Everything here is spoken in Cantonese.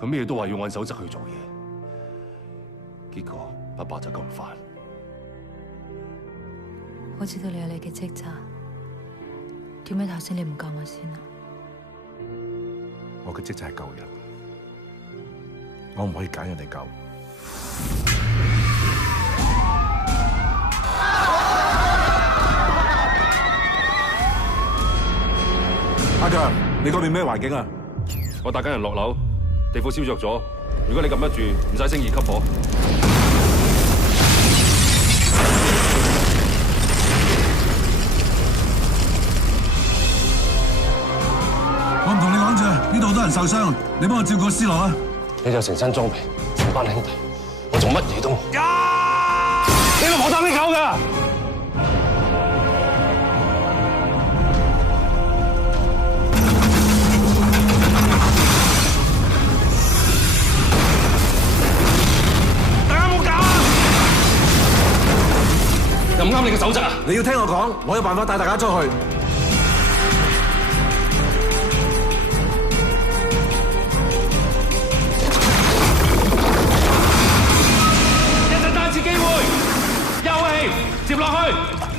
佢咩都話要按守則去做嘢，結果阿爸就咁煩。我知道你有你嘅職責，點解頭先你唔救我先啊？我嘅職責係救人，我唔可以揀人哋救。阿強，你嗰邊咩環境啊？我帶緊人落樓，地庫燒着咗。如果你撳得住，唔使升2級火。我唔同你講住，呢度好多人受傷，你幫我照顧思樂啊！你有成身裝備，成班兄弟，我做乜嘢都冇。你老婆打你狗㗎！又唔啱你嘅守則啊！你要聽我講，我有辦法帶大家出去。一陣單次機會，休氣，接落去。